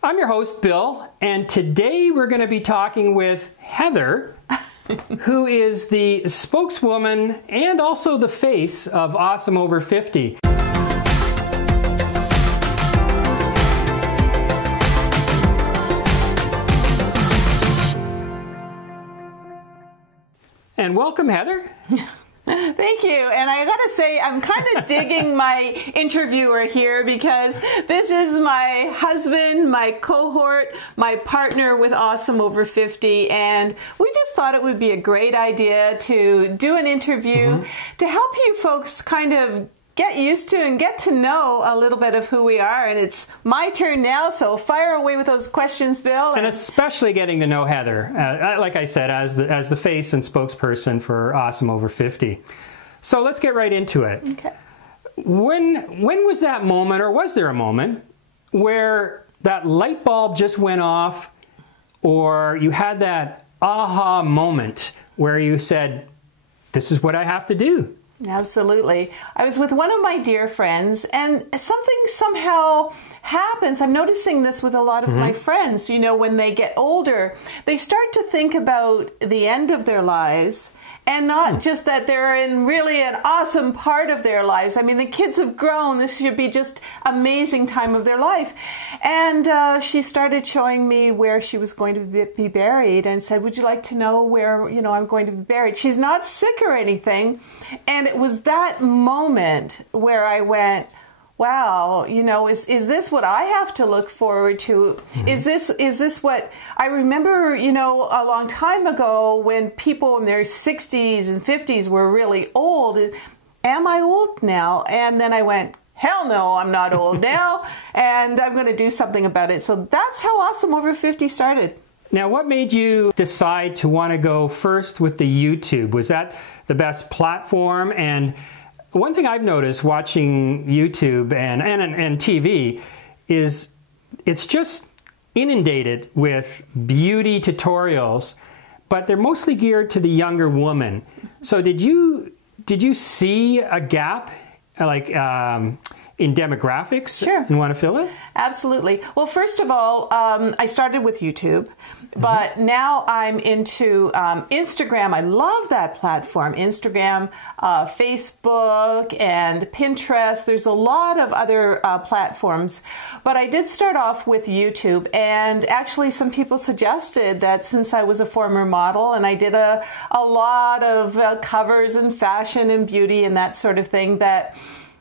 I'm your host, Bill, and today we're going to be talking with Heather, who is the spokeswoman and also the face of Awesome Over 50. And welcome, Heather. Thank you. And I gotta say, I'm kind of digging my interviewer here because this is my husband, my cohort, my partner with Awesome Over 50. And we just thought it would be a great idea to do an interview to help you folks kind of get used to and get to know a little bit of who we are. And it's my turn now, so fire away with those questions, Bill. And especially getting to know Heather, like I said, as the face and spokesperson for Awesome Over 50. So let's get right into it. Okay. When was that moment, or was there a moment, where that light bulb just went off, or you had that aha moment where you said, this is what I have to do? Absolutely. I was with one of my dear friends, and something somehow happens. I'm noticing this with a lot of my friends. You know, when they get older, they start to think about the end of their lives, and not just that they're in really an awesome part of their lives. I mean, the kids have grown. This should be just amazing time of their life. And she started showing me where she was going to be buried and said, would you like to know where, you know, I'm going to be buried? She's not sick or anything. And it was that moment where I went, wow, you know, is this what I have to look forward to? Is this what I remember, you know, a long time ago when people in their 60s and 50s were really old? Am I old now? And then I went, hell no, I'm not old now, and I'm going to do something about it. So that's how Awesome Over 50 started. Now, what made you decide to want to go first with the YouTube? Was that the best platform? And one thing I've noticed watching YouTube and TV is it's just inundated with beauty tutorials, but they're mostly geared to the younger woman. So did you see a gap, like in demographics? Sure. And want to fill it? Absolutely. Well, first of all, I started with YouTube, but now I'm into Instagram. I love that platform. Instagram, Facebook, and Pinterest. There's a lot of other platforms, but I did start off with YouTube, and actually some people suggested that since I was a former model and I did a lot of covers and fashion and beauty and that sort of thing, that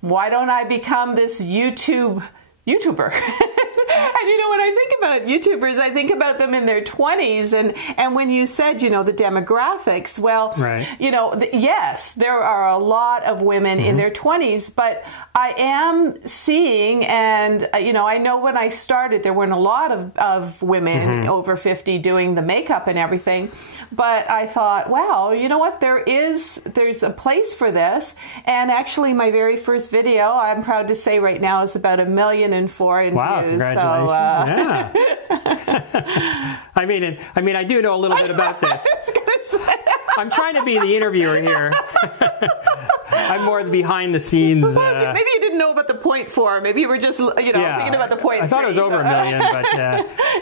why don't I become this YouTuber? And you know, when I think about YouTubers, I think about them in their 20s. And when you said, you know, the demographics, well, you know, yes, there are a lot of women in their 20s, but I am seeing, and, you know, I know when I started, there weren't a lot of women over 50 doing the makeup and everything. But I thought, wow, you know what, there's a place for this. And actually my very first video, I'm proud to say right now, is about 1.4 million in views. Wow, congratulations. So, yeah. I mean, I do know a little bit about this. I was gonna say. I'm trying to be the interviewer here. I'm more the behind the scenes. Maybe you didn't know about the 0.4. Maybe you were just, you know, thinking about the 0.3. I thought it was over 1 million, but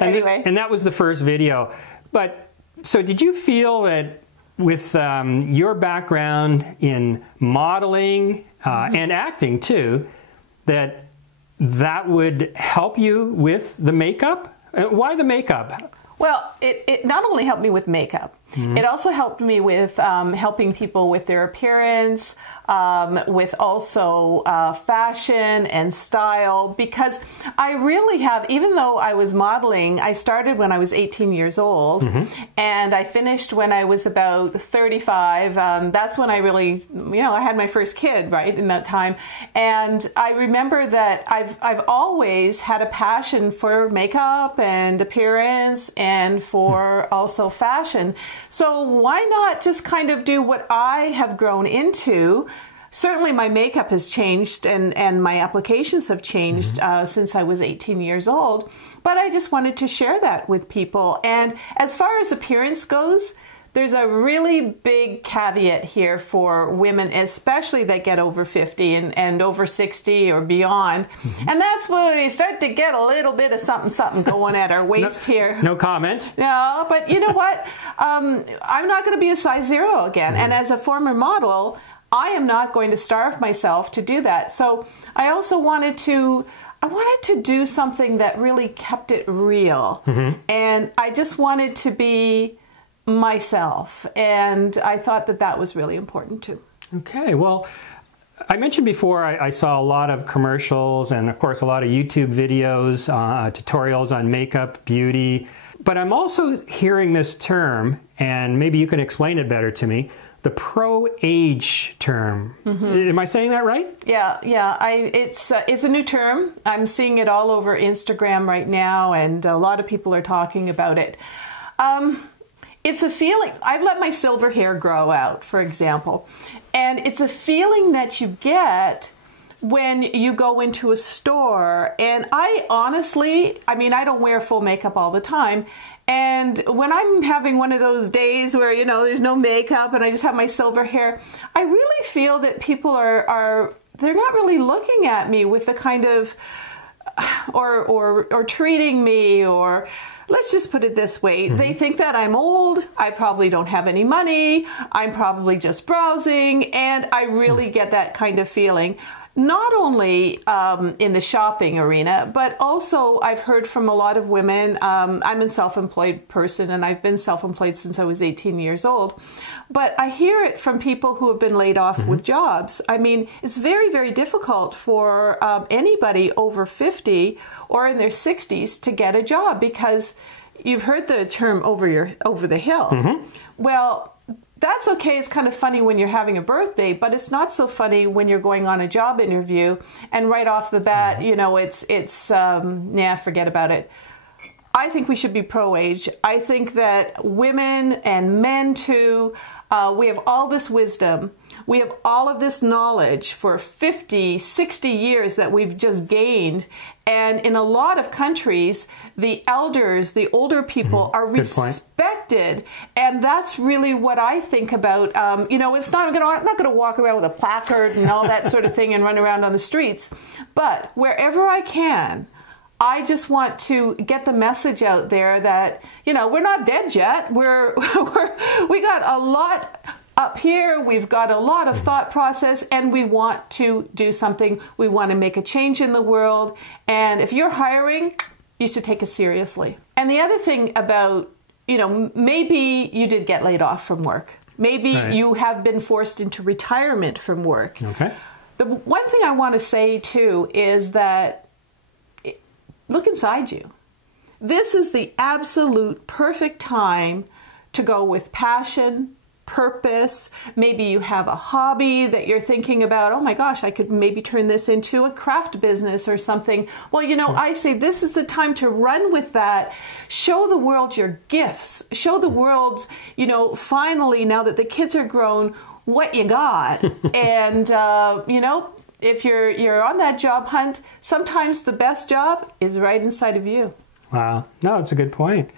anyway. And that was the first video. But so did you feel that with your background in modeling and acting too, that would help you with the makeup? Why the makeup? Well, it not only helped me with makeup, it also helped me with helping people with their appearance, with also fashion and style, because I really have, even though I was modeling, I started when I was 18 years old, and I finished when I was about 35. That's when I really, you know, I had my first kid, right, in that time. And I remember that I've always had a passion for makeup and appearance and for also fashion. So why not just kind of do what I have grown into? Certainly my makeup has changed and my applications have changed since I was 18 years old, but I just wanted to share that with people. And as far as appearance goes, there's a really big caveat here for women, especially that get over 50 and over 60 or beyond. And that's when we start to get a little bit of something going at our waist here. No comment. No, but you know what? I'm not going to be a size 0 again. And as a former model, I am not going to starve myself to do that. So I also wanted to do something that really kept it real. And I just wanted to be myself. And I thought that that was really important too. Okay, well, I mentioned before I saw a lot of commercials and, of course, a lot of YouTube videos, tutorials on makeup, beauty. But I'm also hearing this term, and maybe you can explain it better to me, the pro-age term. Am I saying that right? Yeah. It's a new term. I'm seeing it all over Instagram right now, and a lot of people are talking about it. It's a feeling. I've let my silver hair grow out, for example, and it's a feeling that you get when you go into a store. And I honestly, I mean, I don't wear full makeup all the time. And when I'm having one of those days where, you know, there's no makeup and I just have my silver hair, I really feel that people they're not really looking at me with the kind of, or treating me, or let's just put it this way. They think that I'm old, I probably don't have any money, I'm probably just browsing, and I really get that kind of feeling. Not only in the shopping arena, but also I've heard from a lot of women. I'm a self-employed person, and I've been self-employed since I was 18 years old. But I hear it from people who have been laid off with jobs. I mean, it's very, very difficult for anybody over 50 or in their 60s to get a job, because you've heard the term over the hill. Well, that's okay. It's kind of funny when you're having a birthday, but it's not so funny when you're going on a job interview and right off the bat, you know, it's forget about it. I think we should be pro-age. I think that women and men too, we have all this wisdom. We have all of this knowledge for 50, 60 years that we've just gained. And in a lot of countries, the elders, the older people are respected. And that's really what I think about. You know, I'm not going to walk around with a placard and all that sort of thing and run around on the streets. But wherever I can, I just want to get the message out there that, you know, we're not dead yet. We got a lot up here. We've got a lot of thought process, and we want to do something. We want to make a change in the world. And if you're hiring, you should take it seriously. And the other thing about, you know, maybe you did get laid off from work. Maybe you have been forced into retirement from work. Okay. The one thing I want to say too is that look inside you. This is the absolute perfect time to go with passion, purpose. Maybe you have a hobby that you're thinking about, oh my gosh, I could maybe turn this into a craft business or something. Well, you know, I say this is the time to run with that. Show the world your gifts. Show the world, you know, finally, now that the kids are grown, what you got. And, you know, if you're on that job hunt, sometimes the best job is right inside of you. Wow. No, it's a good point.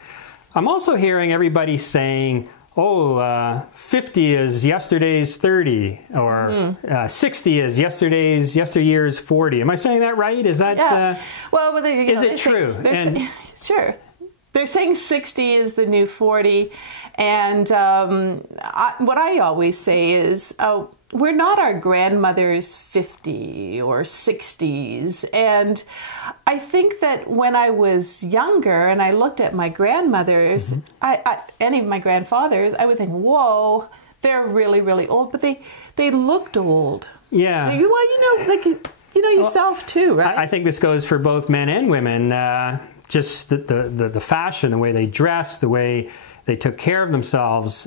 I'm also hearing everybody saying, oh, 50 is yesterday's 30, or 60 is yesteryear's 40. Am I saying that right? Is that, is it true? Sure. They're saying 60 is the new 40. And what I always say is, we're not our grandmother's 50 or 60s. And I think that when I was younger and I looked at my grandmothers, any of my grandfathers, I would think, whoa, they're really, really old. But they looked old. Yeah. Well, you know, like, you know yourself too, right? I think this goes for both men and women. Just the fashion, the way they dress, the way they took care of themselves.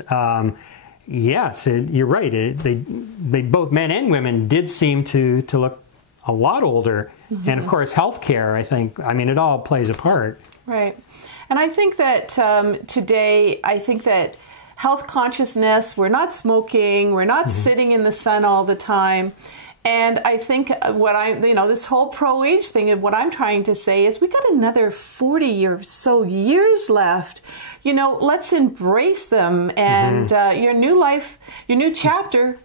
Yes, you're right. They both men and women did seem to look a lot older. And of course, healthcare, I mean, it all plays a part. Right. And I think that today, I think that health consciousness, we're not smoking, we're not sitting in the sun all the time. And I think this whole pro-age thing, and what I'm trying to say is we got another 40 or so years left. Let's embrace them. And your new life, your new chapter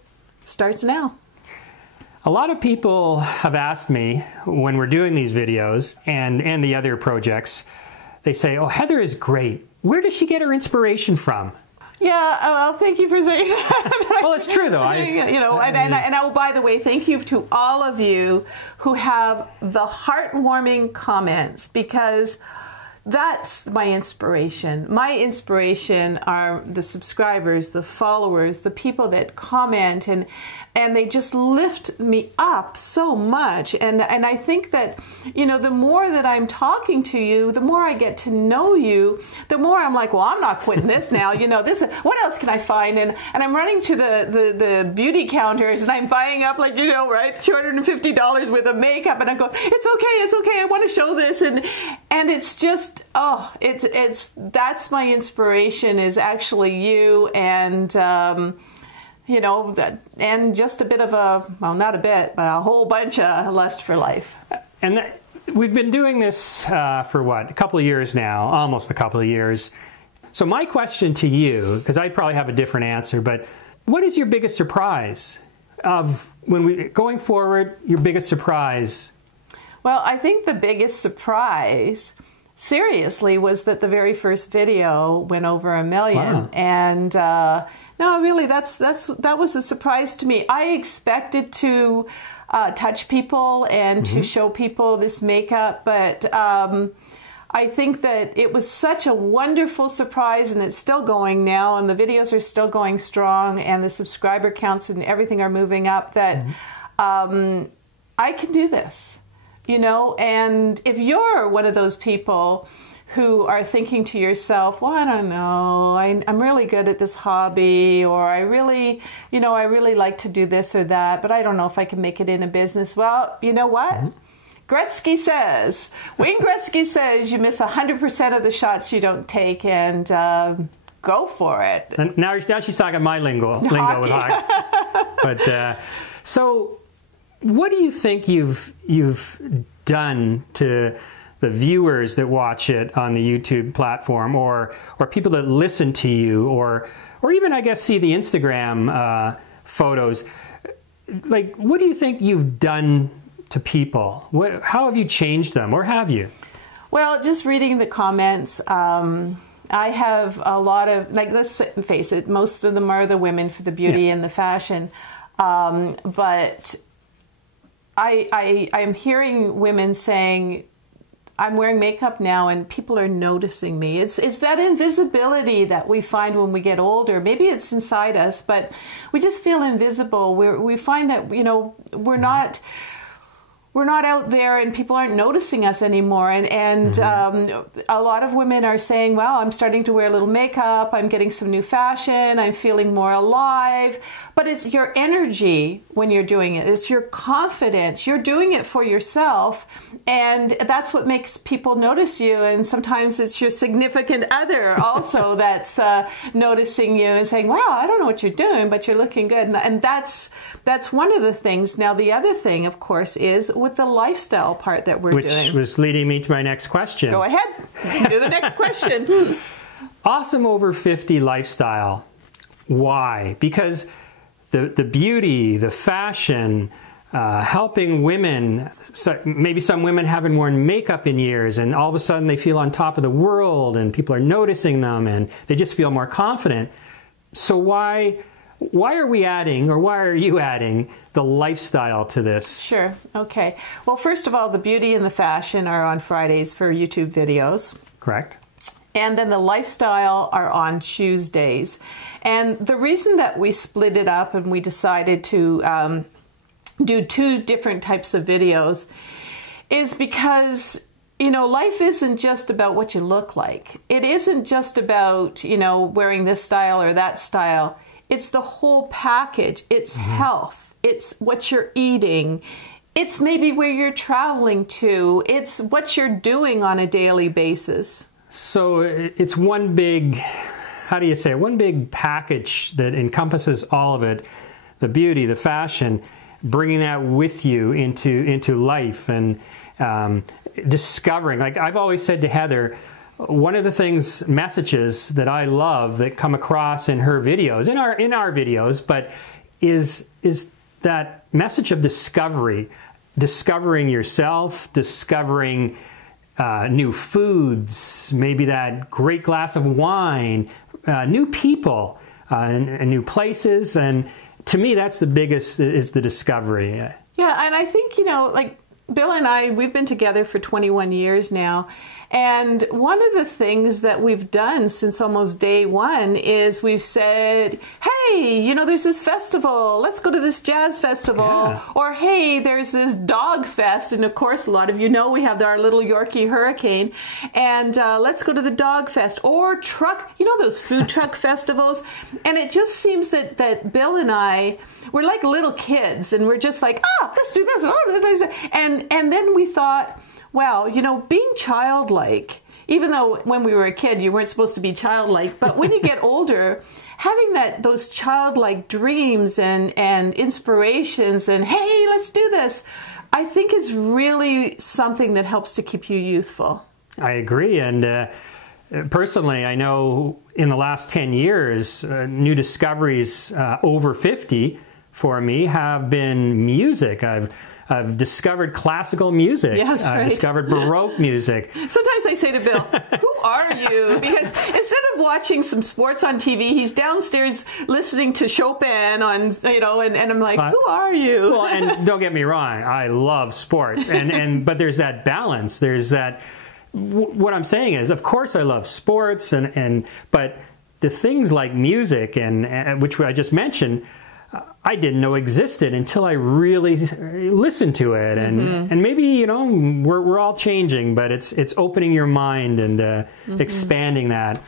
starts now. A lot of people have asked me when we're doing these videos and the other projects, they say, oh, Heather is great. Where does she get her inspiration from? Yeah, well, thank you for saying that. Well, it's true, though. By the way, thank you to all of you who have the heartwarming comments, because that's my inspiration. My inspiration are the subscribers, the followers, the people that comment, and they just lift me up so much. And I think that, the more that I'm talking to you, the more I get to know you, the more I'm like, well, I'm not quitting this now. What else can I find? And I'm running to the beauty counters, and I'm buying up $250 worth of makeup, and I'm going, it's okay, I want to show this. And it's just, that's my inspiration, is actually you, and and just a bit of not a bit, but a whole bunch of Lust for Life. And we've been doing this for a couple of years now, almost a couple of years. So my question to you, because I probably have a different answer, but what is your biggest surprise going forward, your biggest surprise? Well, I think the biggest surprise, seriously, was that the very first video went over 1 million. Wow. And no, really, that was a surprise to me. I expected to touch people and to show people this makeup, but I think that it was such a wonderful surprise, and it's still going now, and the videos are still going strong, and the subscriber counts and everything are moving up, that I can do this, and if you're one of those people who are thinking to yourself, well, I don't know, I'm really good at this hobby, or I really like to do this or that, but I don't know if I can make it in a business. Well, you know what? Wayne Gretzky says you miss 100% of the shots you don't take, and go for it. And now she's talking my lingo with hockey. But so, what do you think you've done to the viewers that watch it on the YouTube platform, or people that listen to you, or even, I guess, see the Instagram photos? Like, what do you think you've done to people? How have you changed them, or have you? Well, just reading the comments, I have a lot of, let's face it, most of them are the women for the beauty and the fashion, but I'm hearing women saying, I'm wearing makeup now and people are noticing me. It's that invisibility that we find when we get older. Maybe it's inside us, but we just feel invisible. We find that, we're not out there and people aren't noticing us anymore. And a lot of women are saying, wow, I'm starting to wear a little makeup. I'm getting some new fashion. I'm feeling more alive. But it's your energy when you're doing it. It's your confidence. You're doing it for yourself. And that's what makes people notice you. And sometimes it's your significant other also that's noticing you and saying, wow, I don't know what you're doing, but you're looking good. And that's one of the things. Now, the other thing, of course, is with the lifestyle part that we're doing. Which was leading me to my next question. Go ahead. Do the next question. Awesome Over 50 lifestyle. Why? Because the beauty, the fashion, helping women, maybe some women haven't worn makeup in years, and all of a sudden they feel on top of the world and people are noticing them and they just feel more confident. So why are we adding, or why are you adding the lifestyle to this? Sure. Okay. Well, first of all, the beauty and the fashion are on Fridays for YouTube videos. Correct. And then the lifestyle are on Tuesdays. And the reason that we split it up and we decided to do 2 different types of videos is because, life isn't just about what you look like. It isn't just about, wearing this style or that style. It's the whole package. It's health. It's what you're eating. It's maybe where you're traveling to. It's what you're doing on a daily basis. So it's one big, how do you say it? One big package that encompasses all of it, the beauty, the fashion. bringing that with you into life and discovering. Like I've always said to Heather, one of the messages that I love that come across in her videos, in our videos, but is that message of discovery, discovering yourself, discovering new foods, maybe that great glass of wine, new people, and new places. And to me, that's the biggest, is the discovery. Yeah, and I think, like Bill and I, we've been together for 21 years now. And one of the things that we've done since almost day one is we've said, hey, there's this festival. Let's go to this jazz festival. Yeah. Or, hey, there's this dog fest. And of course, a lot of you know we have our little Yorkie Hurricane. And let's go to the dog fest. Or truck, those food truck festivals. And it just seems that Bill and I, we're like little kids. And we're just like, let's do this. And then we thought, well, being childlike, even though when we were a kid you weren't supposed to be childlike, but when you get older, having those childlike dreams and inspirations and, hey, let's do this, I think is really something that helps to keep you youthful. I agree. And personally, I know in the last 10 years, new discoveries over 50 for me have been music. I've discovered classical music. Yes, right. I've discovered Baroque music. Sometimes I say to Bill, who are you? Because instead of watching some sports on TV, he's downstairs listening to Chopin on, and I'm like, who are you? Well, and don't get me wrong, I love sports. But there's that balance. There's that, what I'm saying is, of course I love sports, but the things like music, and which I just mentioned, I didn't know existed until I really listened to it, and maybe we're all changing, but it's opening your mind and expanding that.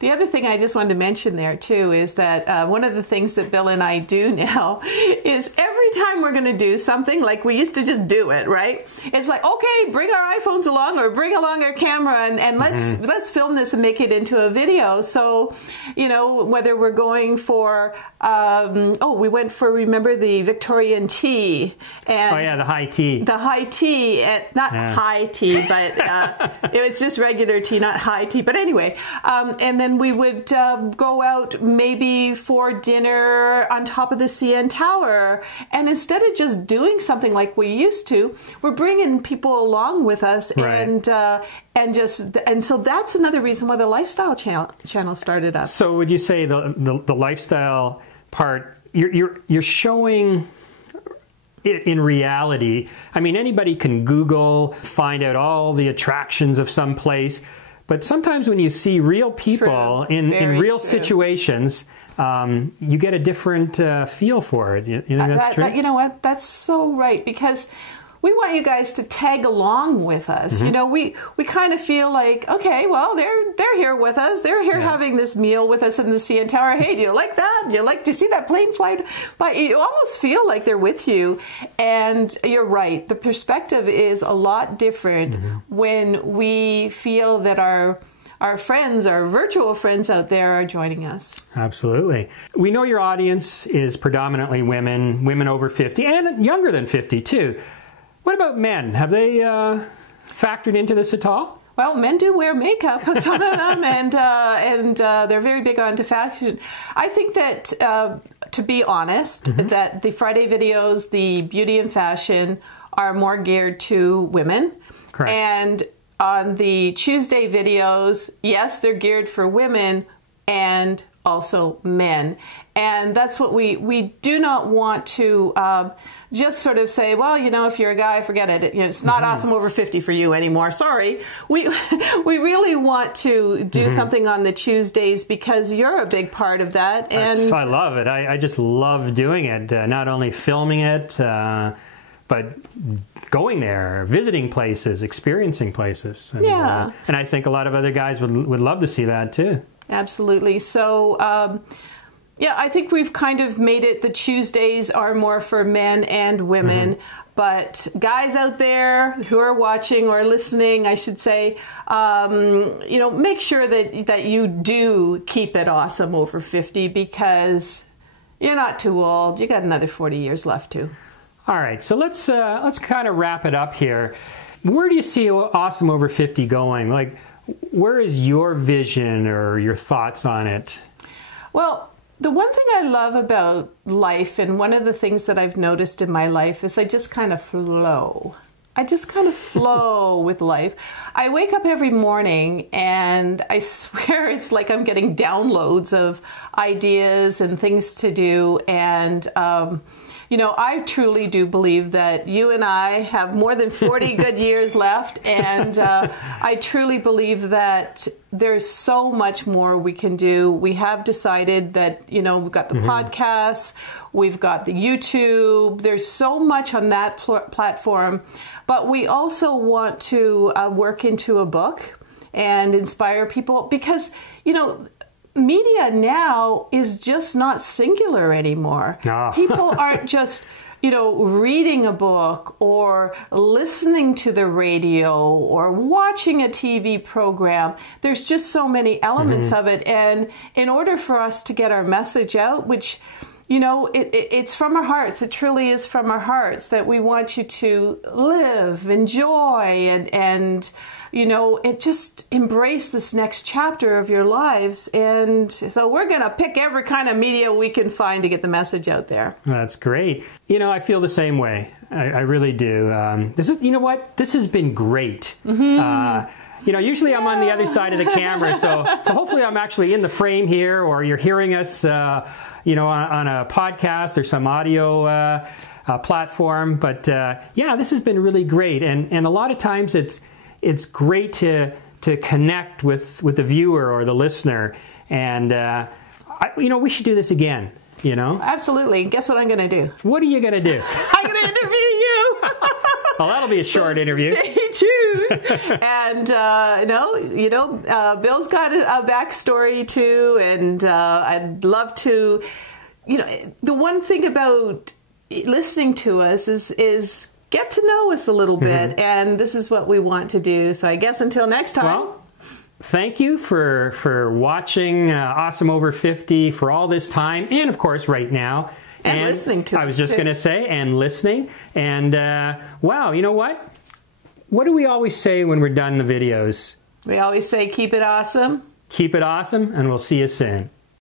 The other thing I just wanted to mention there too is that one of the things that Bill and I do now is every time we're going to do something, like we used to just do it, right? It's like, okay, bring our iPhones along or bring along our camera and let's film this and make it into a video. So, whether we're going for, we went for, remember the Victorian tea. And oh yeah, the high tea. The high tea, not high tea, but it's just regular tea, not high tea. But anyway, and then we would go out maybe for dinner on top of the CN Tower. And instead of just doing something like we used to, we're bringing people along with us. Right. And so that's another reason why the lifestyle channel started up. So would you say the lifestyle part, you're showing it in reality? I mean, anybody can Google, find out all the attractions of some place. But sometimes when you see real people in real situations, you get a different feel for it. You know that's true? You know what? That's so right, because we want you guys to tag along with us. We kind of feel like, okay, well, they're here with us. They're here having this meal with us in the CN Tower. Hey, do you like that? Do you see that plane fly? But you almost feel like they're with you. And you're right. The perspective is a lot different when we feel that our friends, our virtual friends out there are joining us. Absolutely. We know your audience is predominantly women over 50 and younger than 50 too. What about men? Have they factored into this at all? Well, men do wear makeup, some of them, and they're very big onto fashion. I think that, to be honest, that the Friday videos, the beauty and fashion, are more geared to women. Correct. And on the Tuesday videos, yes, they're geared for women and also men. And that's what we do not want to just sort of say, well, if you're a guy, forget it. It's not awesome over 50 for you anymore. Sorry. We really want to do something on the Tuesdays because you're a big part of that. And I love it. I just love doing it. Not only filming it, but going there, visiting places, experiencing places. And, and I think a lot of other guys would love to see that too. Absolutely. So, I think we've kind of made it, the Tuesdays are more for men and women. But guys out there who are watching or listening, I should say, make sure that you do keep it awesome over 50 because you're not too old. You got another 40 years left too. All right, so let's kind of wrap it up here. Where do you see Awesome Over 50 going? Like, where is your vision or your thoughts on it? Well, the one thing I love about life, and one of the things that I've noticed in my life, is I just kind of flow. I just kind of flow with life. I wake up every morning and I swear it's like I'm getting downloads of ideas and things to do. And, you know, I truly do believe that you and I have more than 40 good years left. And I truly believe that there's so much more we can do. We have decided that, you know, we've got the podcasts, we've got the YouTube. There's so much on that platform. But we also want to work into a book and inspire people because, you know, media now is just not singular anymore. No. People aren't just, you know, reading a book or listening to the radio or watching a TV program. There's just so many elements of it. And in order for us to get our message out, which, you know, it's from our hearts. It truly is from our hearts that we want you to live, enjoy, and you know, just embrace this next chapter of your lives. And so we're going to pick every kind of media we can find to get the message out there. That's great. You know, I feel the same way. I really do. This is, you know what? This has been great. You know, usually I'm on the other side of the camera, so hopefully I'm actually in the frame here, or you're hearing us, you know, on a podcast or some audio platform. But yeah, this has been really great, and a lot of times it's great to connect with the viewer or the listener, and you know, we should do this again. You know, absolutely. Guess what I'm going to do? What are you going to do? I'm going to interview you. Well, that'll be a short interview. Stay tuned. And Bill's got a backstory too, and I'd love to. You know, the one thing about listening to us is get to know us a little bit, and this is what we want to do. So I guess until next time. Well, thank you for watching Awesome Over 50 for all this time, and of course right now. And listening to us, I was just going to say, and listening. And wow, you know what? What do we always say when we're done the videos? We always say, keep it awesome. Keep it awesome, and we'll see you soon.